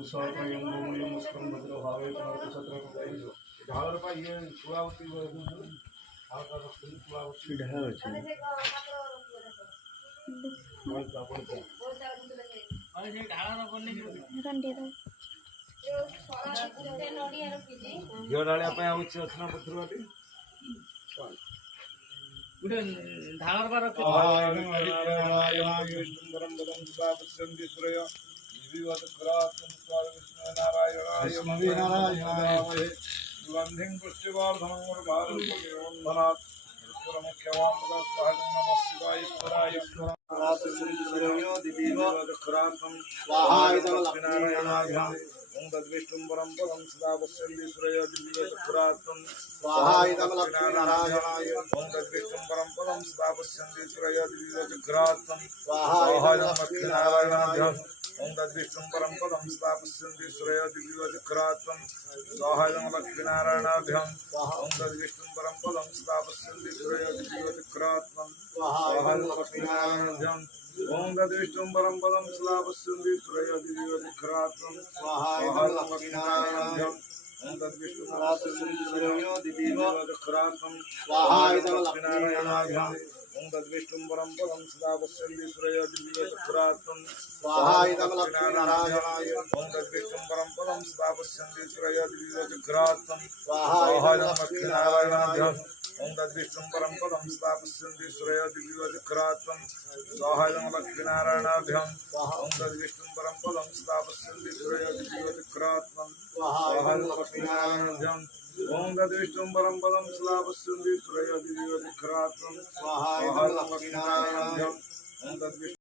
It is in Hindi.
कुशलत्रयं भूमयं मुस्कं भद्रभावे तमर्कसत्रं ढालर पा ये कुलावती हालका रखते कुलावती ढाल ଅଛି ସେ ଢାଳର ବନେଇ ଝିଅ ଢାଳିବା ପାଇଁ ଆଉଛି ଅସନା ପତ୍ର ବାଟି ଗୋଟେ ଢାଳର ବା ରଖ सुगंधिं पुष्टिवर्धनं मुर्घारुणधनात् मुख्यवान् नमः शिवाय ईश्वराय स्वाहायनारायणाभ्याम् ओं तद्विष्णुम्बरं पदं सदा पश्यन्तीश्वरय दिव्यचक्रात्मं स्वाहायनारायणाय ओं तद्विष्णुम्बरं पदं सदा पश्यन्तीश्वरय दिव्यचक्रात्मं स्वाहायनारायणाभ्याम् ओं तद्विष्णुम्बरं पदं सदा पश्यन्तीश्वरय दिव्यचक्रात्मं स्वाहायलक्ष्मीनारायणाभ्याम् ओं तद्विष्णुम्बरं पदं सदा पश्यन्तीश्वरय दिव्यचक्रात्मं स्वाहायलक्ष्मीनारायणाभ्याम् ओं तद्विष्णुम्बरं पदं सदा पश्यन्तीश्वरय दिव्यचक्रात्मं स्वाहायलक्ष्मीनारायणाभ्याम् ओं तद्विष्णुम्बरं दिव्यचक्रात्मं स्वाहायलक्ष्मीनारायणाभ्याम् ओं तद्विष्णुम्बरं पदं सदा पश्यन्तीश्वरय दिव्यचक्रात्मं स्वाहायलक्ष्मीनारायणाय ओं तद्विष्णुम्बरं पदं सदा पश्यन्तीश्वरय दिव्यचक्रात्मं स्वाहायलक्ष्मीनारायणाभ्याम् ओं तद्विष्णुम्बरं पदं सदा पश्यन्तीश्वरय दिव्यचक्रात्मं स्वाहायलक्ष्मीनारायणाभ्याम् ओं तद्विष्णुम्बरं पदं सदा पश्यन्तीश्वरय दिव्यचक्रात्मं स्वाहायलक्ष्मीनारायणाभ्याम् ओं तद्विष्णुम्बरं पदं सदा पश्यन्तीश्वरय दिव्यचक्रात्मं स्वाहायलक्ष्मीनारायणाभ्याम् ओं तद्विष्णु